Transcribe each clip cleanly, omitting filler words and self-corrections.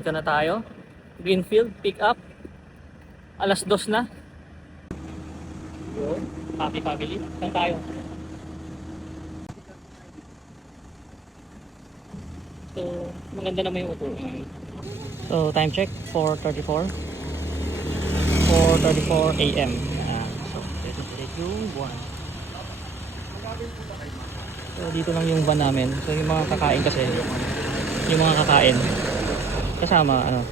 Dito na tayo. Greenfield, pick up. Alas 2 na. Yun. Happy family. Saan tayo? So, maganda naman yung upuan. So, time check, 4:34. 4:34 AM. So, ito yung buwan. So, dito lang yung van namin. So, yung mga kakain kasi, yung mga kakain, kasama, ano,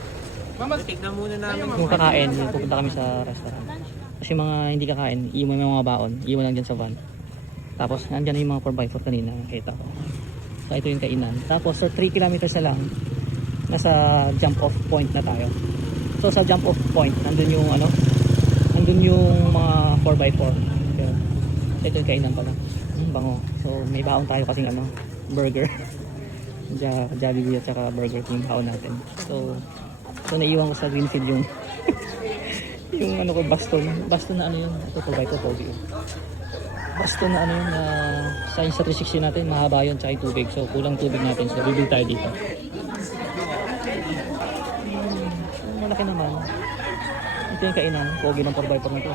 Tignan muna namin. yung kakain, yung pupunta kami sa restaurant. Kasi mga hindi kakain, iwan yung mga baon, iwan lang dyan sa van. Tapos, nandyan na yung mga 4x4 kanina, nakita ko. So, ito yung kainan. Tapos, so 3 kilometers na lang, nasa jump off point na tayo. So, sa jump off point, nandun yung, ano, nandun yung mga 4x4. So, ito yung kainan pala. Bango. So, may baon tayo kasing, ano, burger. Jollibee at saka Burger King baon natin. So, naiiwan ko sa Greenfield yung yung ano ko, baston na ano yun, ito po ba ito, pogi baston na ano yun, sa 360 natin, mahaba yun, tsaka yung tubig, so kulang tubig natin, so bibili tayo dito. So malaki naman, ito yung kainan, pogi ng 4x4 na ito.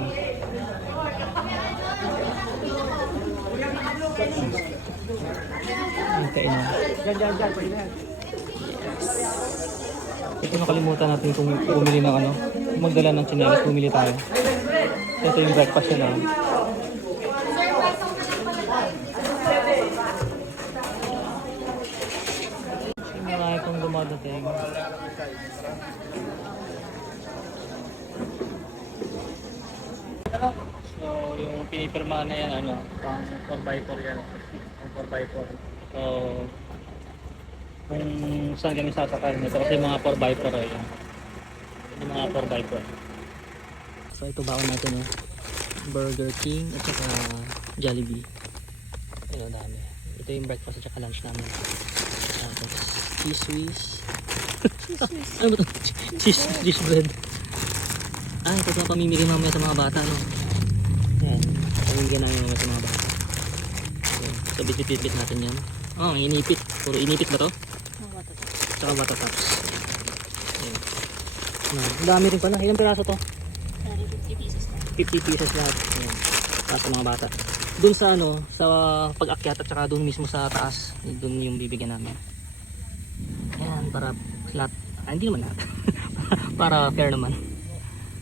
Yung kainan Dyan. ito, nakalimutan natin kung bumili ng ano, magdala ng tsinelas, bumili tayo. Ito yung breakfast nila. Marami pong dumadating. So yung pinipirma na yan, ano, pang 4x4 yan. Pang 4x4. So kung saan kami sasakay nito kasi mga 4x4 ay yan. Yung mga 4x4. So ito baon natin, oh. Burger King at saka Jollibee. Ito dami. Ito yung breakfast at saka lunch namin. Tapos cheese whiz. Ano ba ito? Cheese bread. Ito na pamimigay mamaya sa mga bata, no? Yan. Pamimigay namin mamaya sa mga bata. So bit-bit natin yan. Oh, inipit. Puro inipit ba to? Tsaka bata tops. Ayan. Ang dami rin pala. Ilang piraso to? 50 pieces na. 50 pieces lahat. Ayan. Para sa mga bata. Doon sa ano, sa pag-akyat at saka doon mismo sa taas. Doon yung bibigyan namin. Ayan, para lahat. Hindi naman lahat. Para fair naman.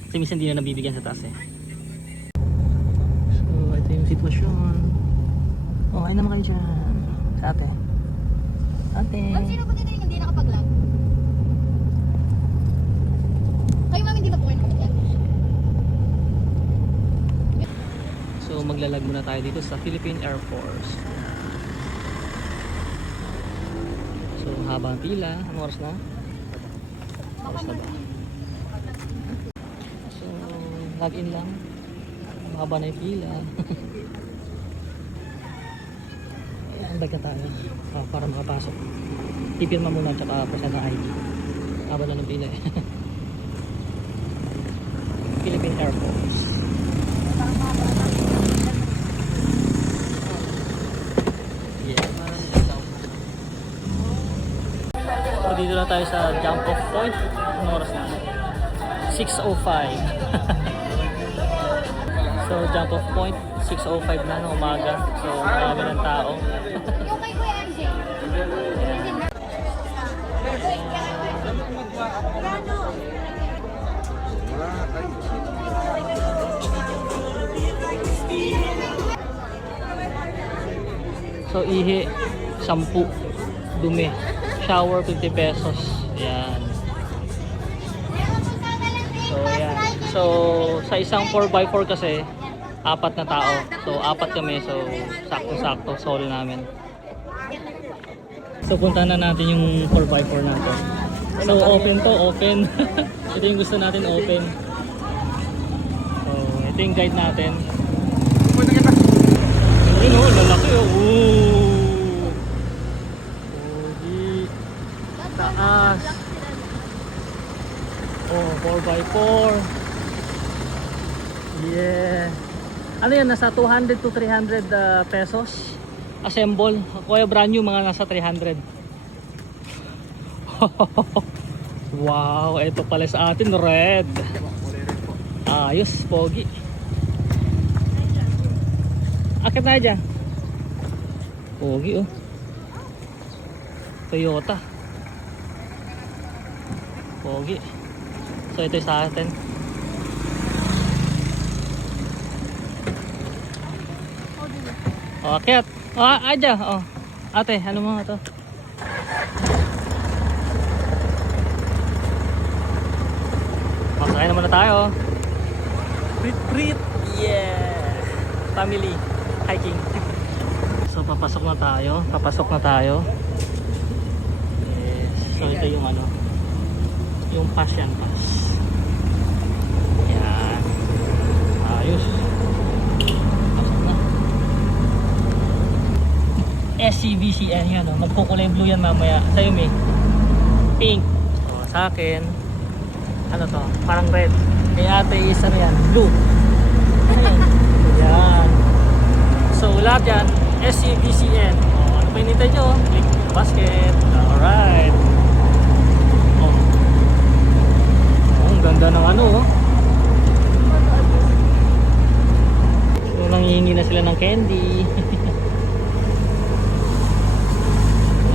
Kasi minsan hindi na nabibigyan sa taas eh. So, ito yung sitwasyon. Oh, ayun naman kayo dyan. Sa ate. Ate. Ma'am, sino po dito yung hindi nakapag-log? Kayo ma'am, hindi na po kayo nakapag-log? So maglalag muna tayo dito sa Philippine Air Force. So haba ang pila. Anong oras na? Oras na ba? So log in lang. Haba na yung pila. Bag na tayo para makapasok. Pipirma muna tsaka present ng ID. Haba na ng pila eh. Philippine Air Force. Yeah. So dito na tayo sa jump off point. Anong oras na? 6:05. So jump off point 6:05 na ng umaga. So marami ng tao. Yung kay Kuya MJ. So ihi 10, dumi. Shower 50 pesos. Yan. So yan. So sa isang 4x4 kasi 4 na tao. So 4 kami. So sakto-sakto solo namin. So punta na natin yung 4x4 natin. So open to, open. Ito yung gusto natin, open. So ito yung guide natin. Ayun oh, lalaki oh. Pogi. Taas. Oh, 4x4. Yeah. Ano yan, nasa 200 to 300 pesos. Assemble. Kuya brand new, mga nasa 300. Wow, ito pala sa atin, red. Ayos, pogi. Akit na dyan. Pogi oh. Toyota. Pogi. So ito sa atin. Oh, akit. Oh, aja. Oh. Ate, ano mo ito? Masakay naman na tayo. Prit. Yeah. Family hiking. So papasok na tayo. Yes. So ito yung ano, yung pass yan, pass. Yan. Ayos. Pasok na. SCVCN yan, no? Magkukulay blue yan mamaya. Sa'yo may pink. So sa akin, ano to, parang red. Kay ate is ano yan, blue. Yan. So lahat yan, SCVCN. O, ano pa hinintay nyo? Click the basket. Alright. Oh, ang ganda ng ano, oh. So nanghihingi na sila ng candy.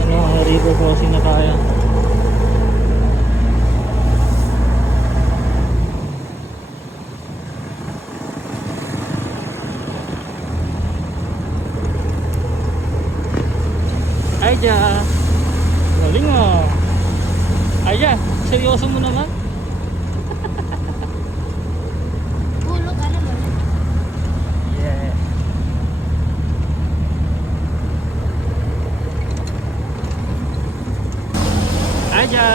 Ano, river crossing na tayo. Aja, galing ah. Aja, seryoso mo naman? Hulog, ano mo? Yeah. Aja.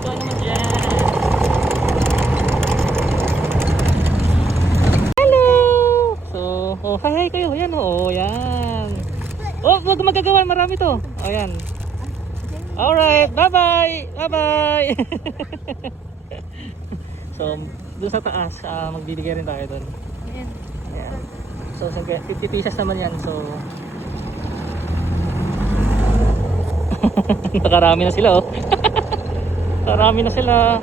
Ikaw naman dyan. Hello! So, oh, hi kayo. Yan oh, yan. Oh, wag magagawa, marami to. Oh, yan. Alright, bye-bye! Bye-bye! So, dun sa taas, magbibigay rin tayo dun. Ayan. So, 50 pieces naman yan. So, nakarami na sila oh. Nakarami na sila.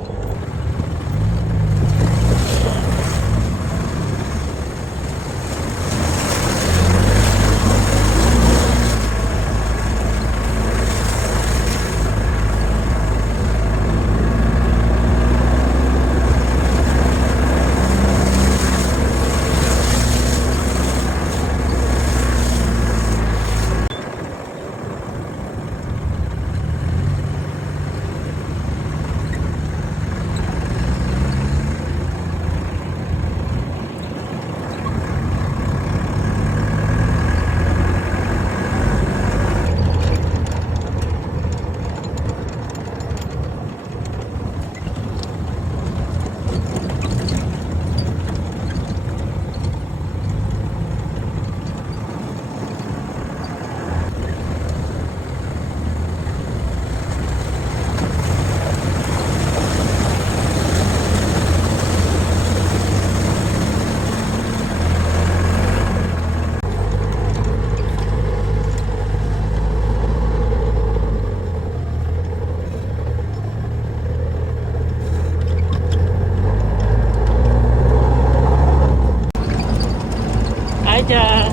Aja.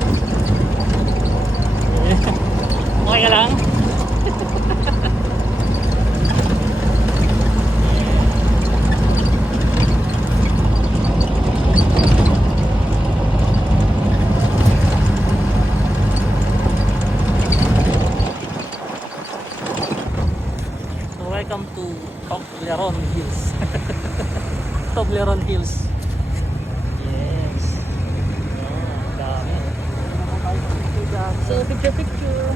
Okay ka lang? Toblerone Hills. Yes. Yan, dami. So, picture.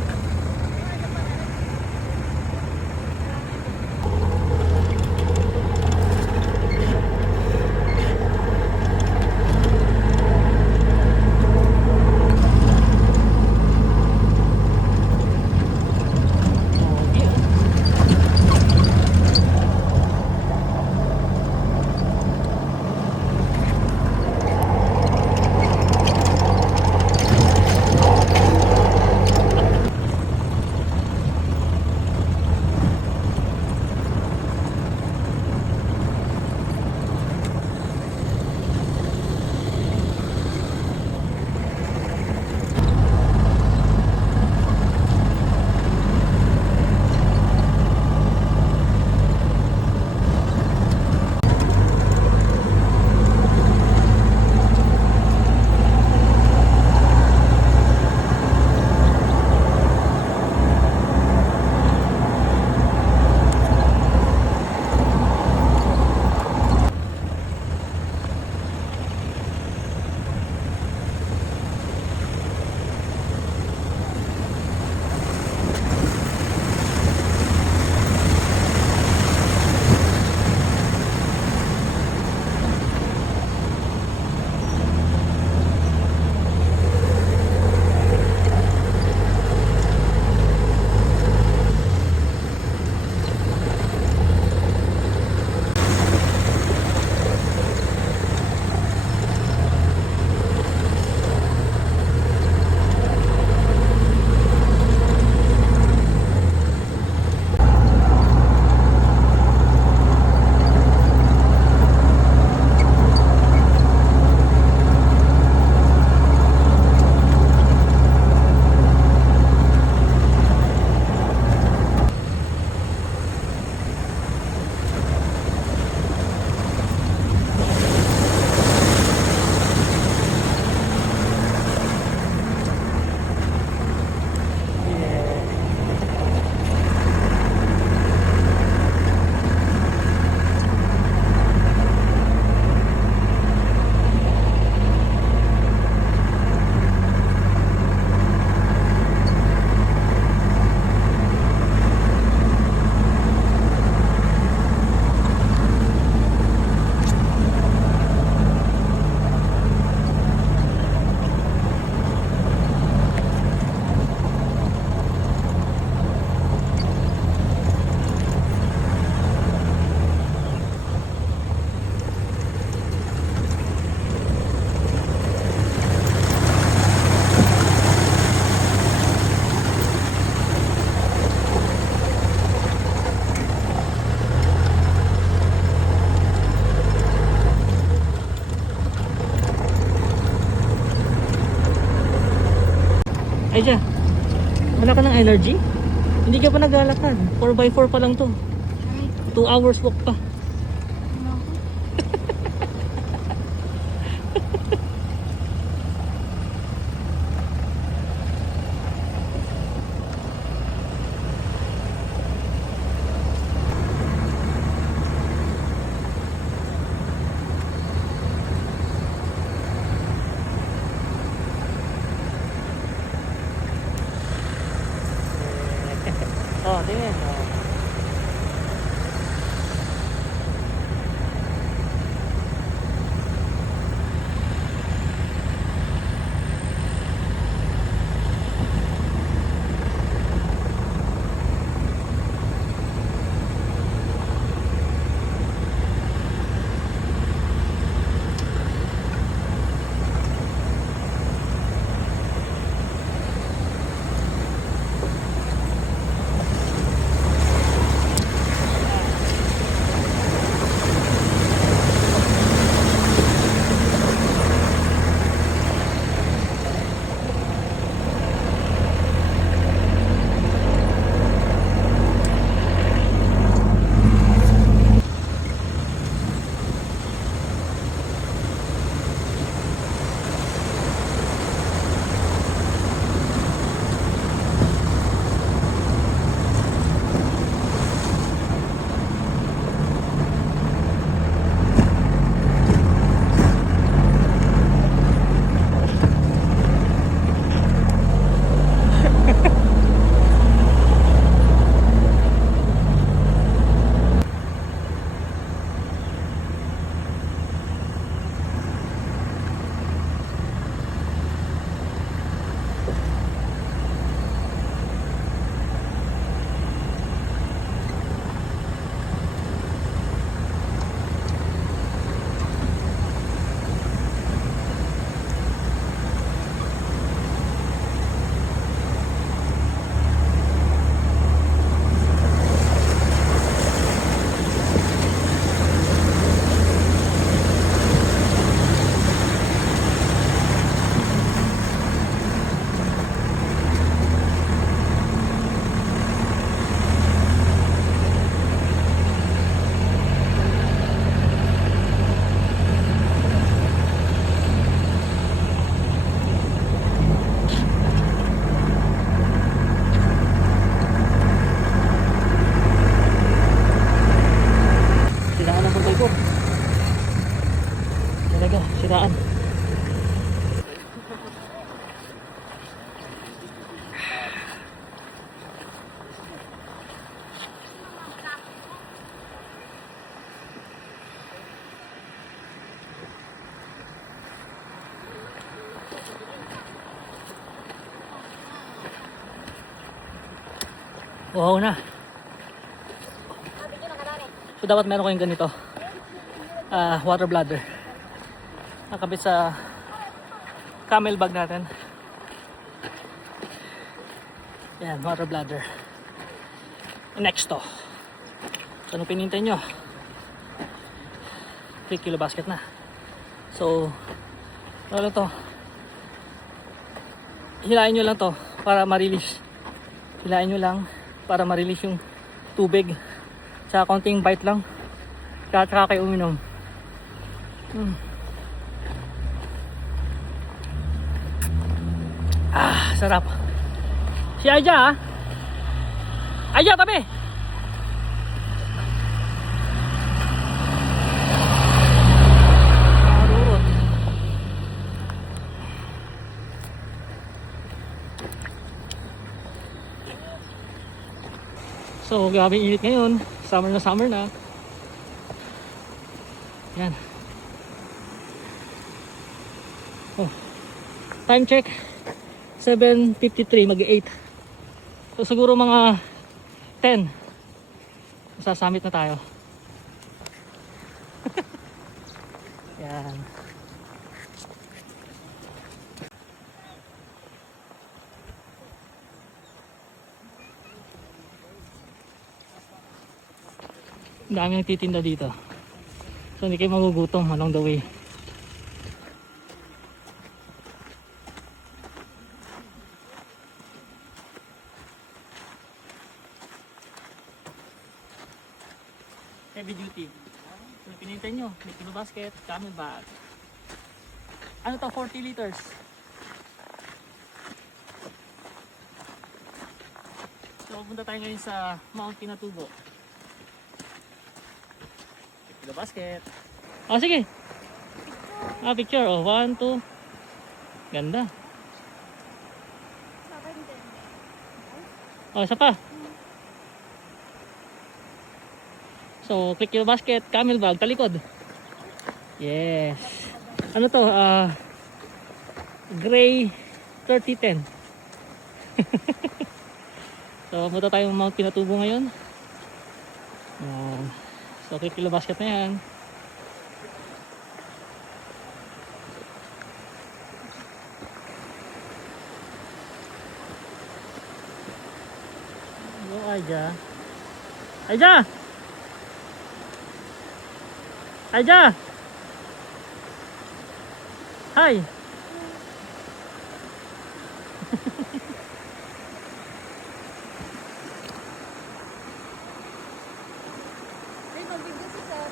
Ay siya, wala ka ng energy? Hindi ka pa naglalakad. 4x4 pa lang to. 2 hours walk pa. Oh, tingnan. Oh. Wow na. So dapat meron kayong ganito. Water bladder. Nakabit sa camel bag natin. Yan, water bladder. Next to. So anong pinintay nyo? 3 kilo basket na. So ano lang to? Hilain nyo lang to para ma-release. Hilain nyo lang para ma-release yung tubig. Sa konting bite lang. Tsaka kayo uminom. Sarap. Si Aja, Aja, tabi! Marurot. So, grabe init ngayon. Summer na. Yan. Oh. Time check. 7:53, mag-8. So siguro mga 10. Sasamit na tayo. Yan. Dami nagtitinda dito. So hindi kayo magugutom along the way. Heavy duty. So pinintay nyo, may kilo basket, camel bag. Ano to, 40 liters. So punta tayo ngayon sa Mount Pinatubo. Kilo basket. Oh sige. Picture. Oh, 1, 2. Ganda. Oh, isa pa. So, click your basket, camel bag, talikod. Yes. Ano to? Gray 3010. So, punta tayong Mount Pinatubo ngayon. So, click your basket na yan. Go, Aja. Aja! Aja! Hi! Ay, mabigyan si sir.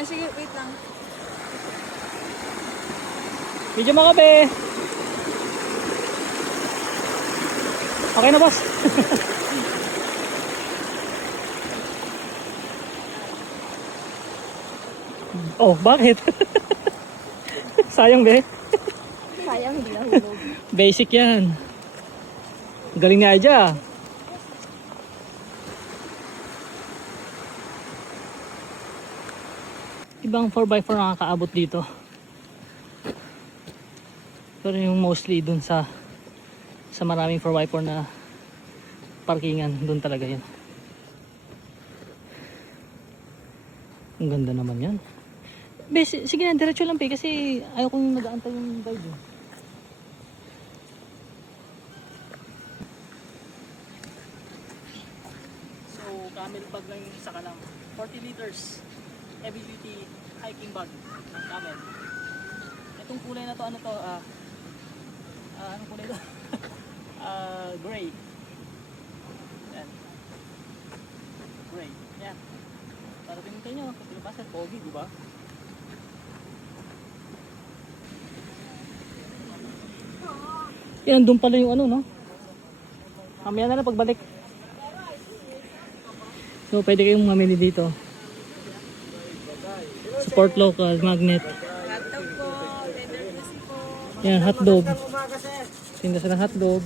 Ay, sige, wait lang. Video mo kape! Okay na, boss? Oh, bakit? Sayang, be. Sayang, hindi nahulog. Basic yan. Galing ni Aja. Ibang 4x4 nakakaabot dito. Pero yung mostly dun sa maraming 4x4 na parkingan, dun talaga yan. Ang ganda naman yan. Sige na, diretso lang pe kasi ayaw kong nag-aantay yung guide eh. So, camel bag lang yung isa ka lang. 40 liters. Heavy duty hiking bag ng camel. Itong kulay na to, ano to? Anong kulay to? Gray. Yan. Gray. Yan. Para pinintay nyo, kasi basket, pogi, di ba? Yan, doon pala yung ano, no? Mamaya na lang pagbalik. So, pwede kayong mamili dito. Support local, magnet. Hotdog po, tender juicy po. Yan, hotdog. Tinda sila ng hotdog.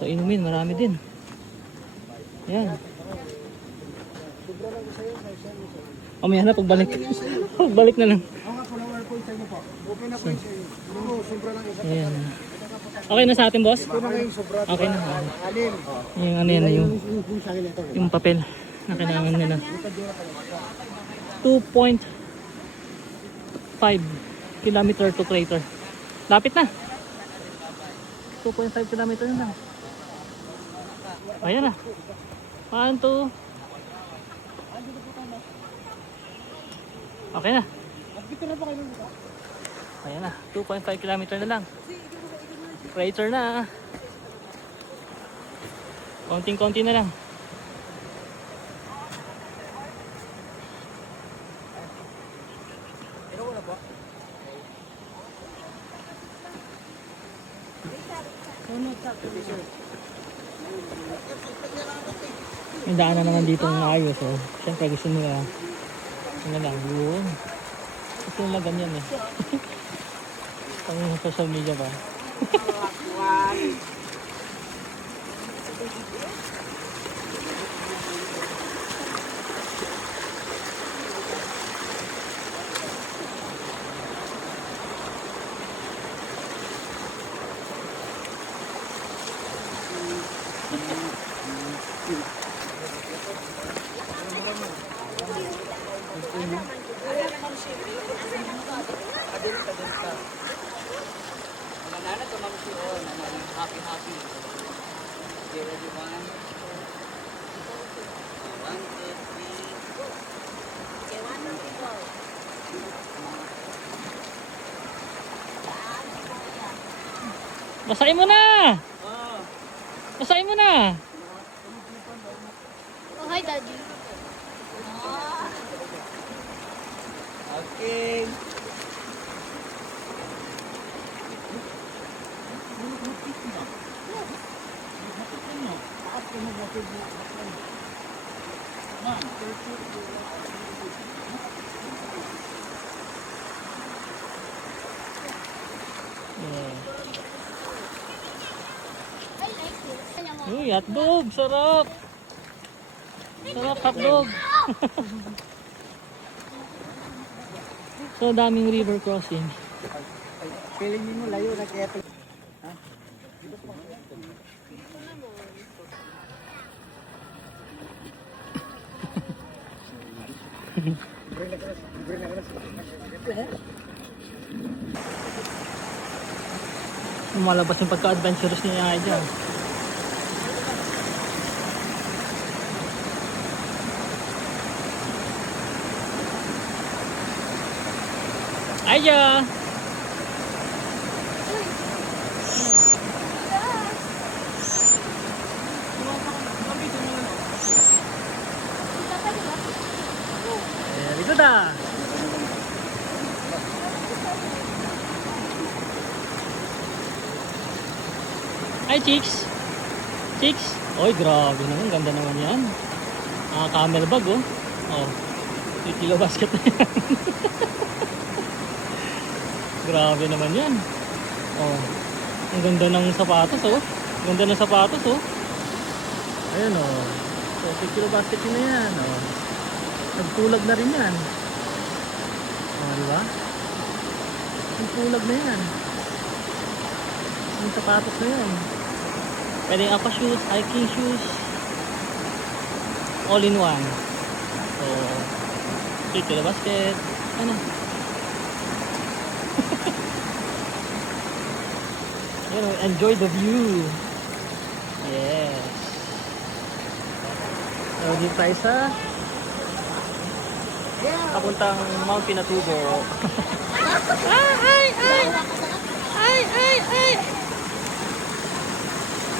So inumin, marami din. Yan. Mamaya na pagbalik. Pagbalik na lang. Ayan. Okay na sa atin, boss? Okay na. Yung ano yan, yung papel na kailangan nila. 2.5 kilometer to crater. Lapit na. 2.5 kilometer na lang. Ayan na. 1, 2. Okay na. Ayan na. 2.5 kilometer na lang. Crater na. Konting-konti na lang. May daanan naman dito ng ayos. So, syempre gusto nila ano lang, yun. Gusto nila ganyan eh. Pang social media ba? Basahin mo na! Basahin mo na! Oh, hi, Daddy. Okay. I like this. Uy, hotdog! Sarap! Sarap hotdog! So, daming river crossing. Feeling mo layo na kaya Lumalabas yung pagka-adventurous ni Aja. Aja! Very good ah! Hi chicks! Chicks! Oy, grabe naman, ganda naman yan. Camel bag oh. Oh, 3 kilo basket na yan. Grabe naman yan. Oh, ang ganda ng sapatos oh. Ang ganda ng sapatos oh. Ayan oh. So, 3 kilo basket yun na yan oh. Nagkulag na rin yan. Oh, di ba? Nagkulag na yan. Yung sapatos na yan. Pwedeng aqua shoes, hiking shoes. All in one. So, 3 kilo basket. Ano? You know, enjoy the view. Yes. So, dito tayo sa papuntang Mount Pinatubo. Ay!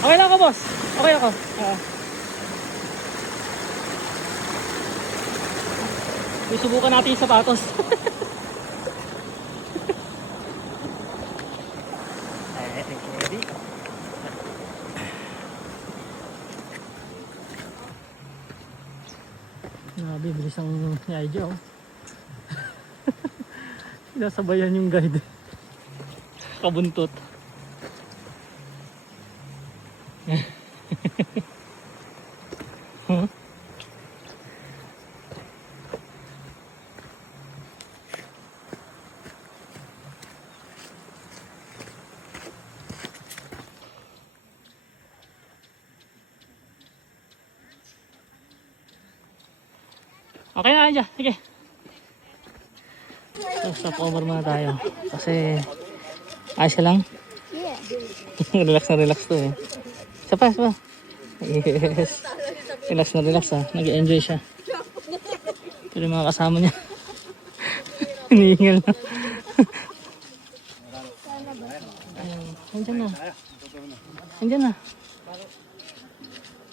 Okay lang ako, boss. Okay ako. Susubukan natin yung sapatos. Ready? Grabe, bilis ang Yaija oh. Sinasabayan yung guide. Kabuntot. Huh? Okay na dyan, sige. So, stop over muna tayo. Kasi, ayos ka lang? Yeah. Relax na relax to eh. Isa pa, isa pa. Yes. Relax na relax ah. Nag-enjoy siya. Ito yung mga kasama niya. Hinihingal na. Andiyan na. Andiyan na.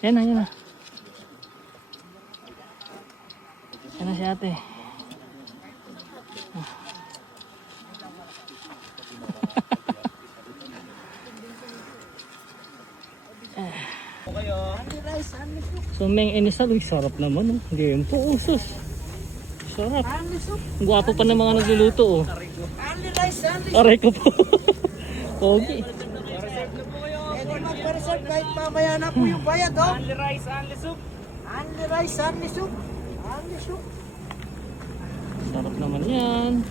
Yan na, yan na. Yan na si ate. So, Meng Inisal, uy, sarap naman, oh. Game po, oh, sus. Sarap. Gwapo pa ng mga nagluluto, oh. Aray ko po. Pogi. Pwede mag-reserve kahit mamaya na po yung bayad, oh. Only rice, only soup. Only rice, only soup. Only soup. Sarap naman yan.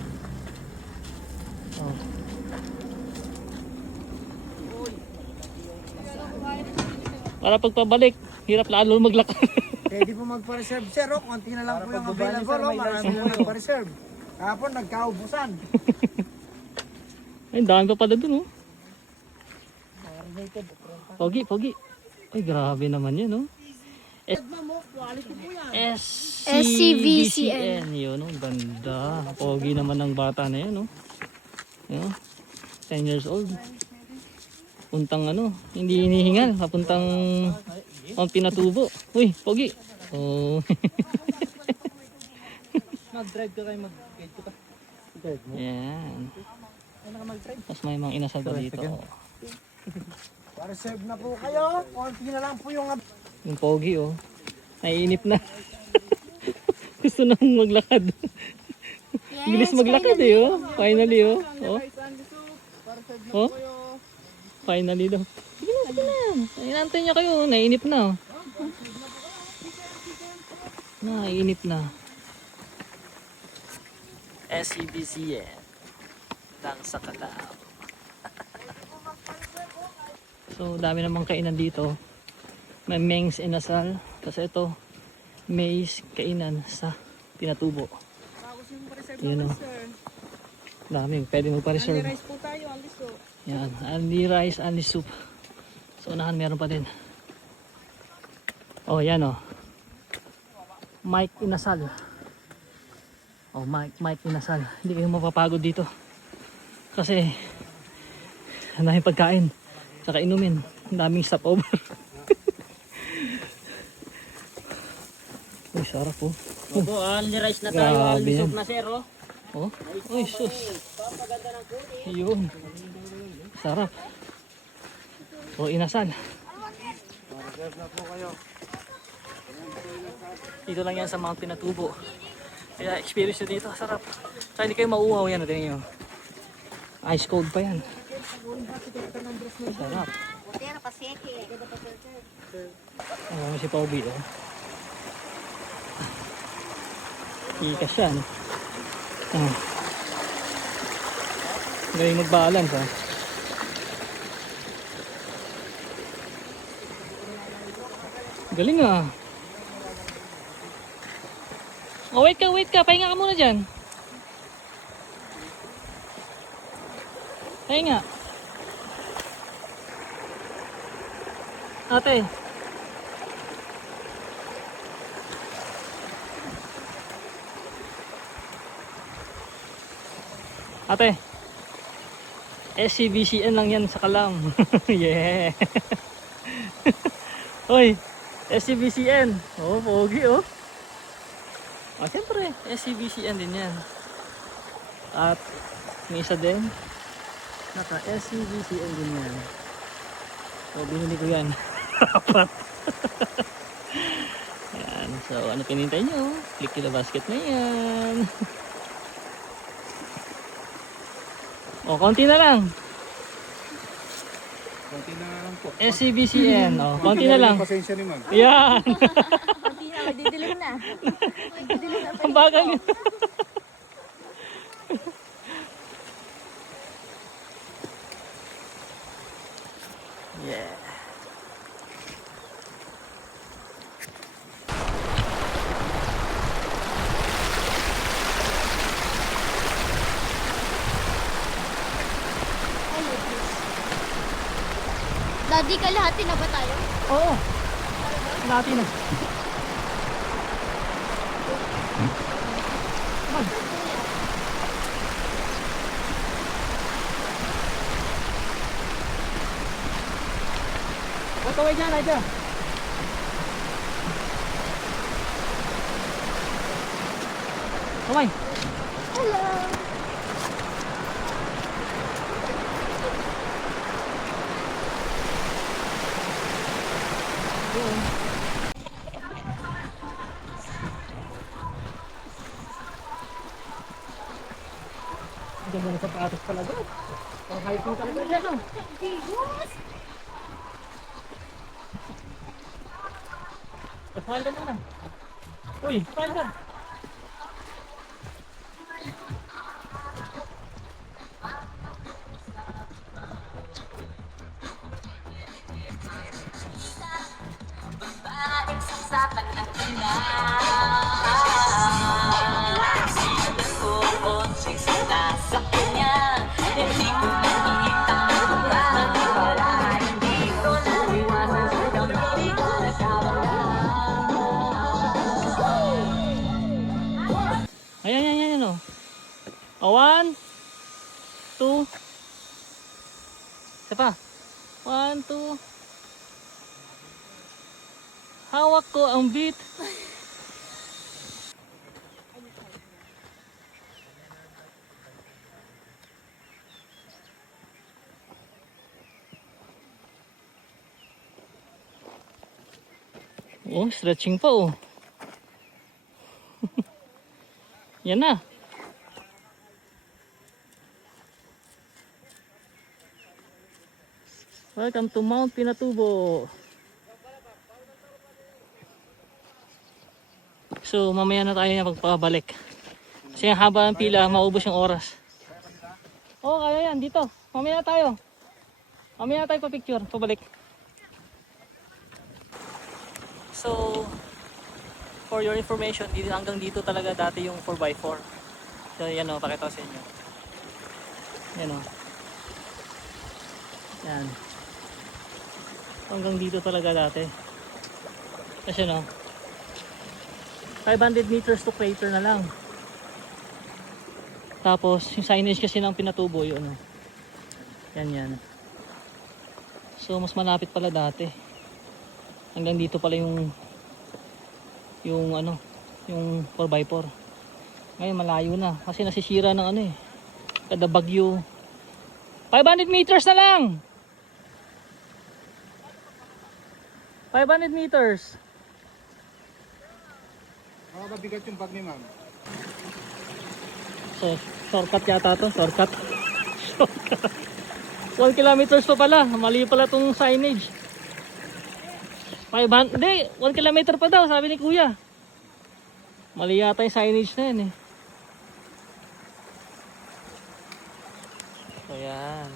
Oh. Para pagpabalik, hirap lalo maglakad. Pwede po magpa-reserve, sir, oh. Konti na lang po yung available, oh. Marami na nagpa-reserve. Kahapon, nagkaubusan. Ay, dami pa pala dun, oh. Pogi, pogi. Ay, grabe naman yan, oh. SCVCN. Yun, oh, ganda. Pogi naman ng bata na yan, oh. Yun, 10 years old. Puntang ano, hindi hinihingal. Papuntang pinatubo. Uy, pogi. Oh. Mag-drive ka kayo, mag-guide ko ka. Drive mo. Yan. Ano ka mag-drive? Tapos may mga inasal pa dito. Oh. Pa-reserve na po kayo. Konti na lang po yung... Yung pogi, oh. Naiinip na. Gusto nang maglakad. Bilis maglakad eh, oh. Finally, oh. Oh. Oh. Finally daw. Sige na, sige na. Inaantay niya kayo. Naiinip na, oh. Naiinip na. SCVCN. Lang sa Calao. So, dami namang kainan dito. May Meng's Inasal. Kasi ito, May's kainan sa Pinatubo. Yun, oh. Dami, pwede mo pa reserve. Rice po tayo, ang liso. Yan, only rice, only soup. So, unahan meron pa din. Oh, yan, oh. Mike Inasal. Oh, Mike Inasal. Hindi kayo mapapagod dito. Kasi, ang daming pagkain. Tsaka inumin. Ang daming stopover. Uy, sarap, oh. Opo, only rice na tayo, only soup na, sir, oh. Oh, uy, sus. Yun. Sarap. O, inasal. Dito lang yan sa Mount Pinatubo. Kaya experience nyo dito, sarap. Tsaka hindi kayo mauuhaw yan, tingnan nyo. Ice cold pa yan. Sarap. Ano si Poby, oh. Ikas yan. Ah. Galing mag-balance, ha. Galing, ah. Oh, wait ka. Pahinga ka muna dyan. Pahinga. Ate. Ate. SCVCN lang yan sa Kalam. Yeah. Hoy, SCVCN. Oh, pogi, oh. Ah, siyempre, SCVCN din yan. At may isa din. Naka SCVCN din yan. So, binili ko yan. Apat. Ayan. So, ano pinintay nyo? Click to the basket na yan. O, konti na lang. Konti na lang po. SCBCN. O, konti na lang. Pasensya ni ma'am. Yan. Hindi na, magdidilim na. Magdidilim na pa Ang bagal niyo. Yeah. Daddy, kalahati na ba tayo? Oo. Natin na. Kaway dyan, ay dyan. Kaway. Hello. Ganda na sapatos talaga. Pang hiking talaga dyan, no? Smile ka muna. Uy, smile ka. Ayan, yan, yan, yan, oh. Oh, 1, 2. Isa pa. 1, 2. Hawak ko ang beat. Oh, stretching pa, oh. Yan na. Welcome to Mount Pinatubo. So mamaya na tayo na magpabalik. Kasi ang haba ng pila, maubos yung oras. Oh, kaya yan, dito. Mamaya na tayo. Mamaya na tayo pa picture, pabalik. So for your information, dito, hanggang dito talaga dati yung 4x4. So yan o, pakita ko sa inyo. Yan o. Yan. Hanggang dito talaga dati. Kasi no, 500 meters to crater na lang. Tapos yung signage kasi ng Pinatubo yun o. Yan yan. So mas malapit pala dati. Hanggang dito pala yung ano, yung 4x4. Ngayon malayo na kasi nasisira ng ano eh. Kada bagyo. 500 meters na lang. 500 meters. Mabigat yung bag ni ma'am. So, shortcut yata to, shortcut. Shortcut. 1 kilometers pa pala. Mali pala tong signage. 500, hindi, 1 kilometer pa daw, sabi ni kuya. Mali yata yung signage na yan eh. So yan.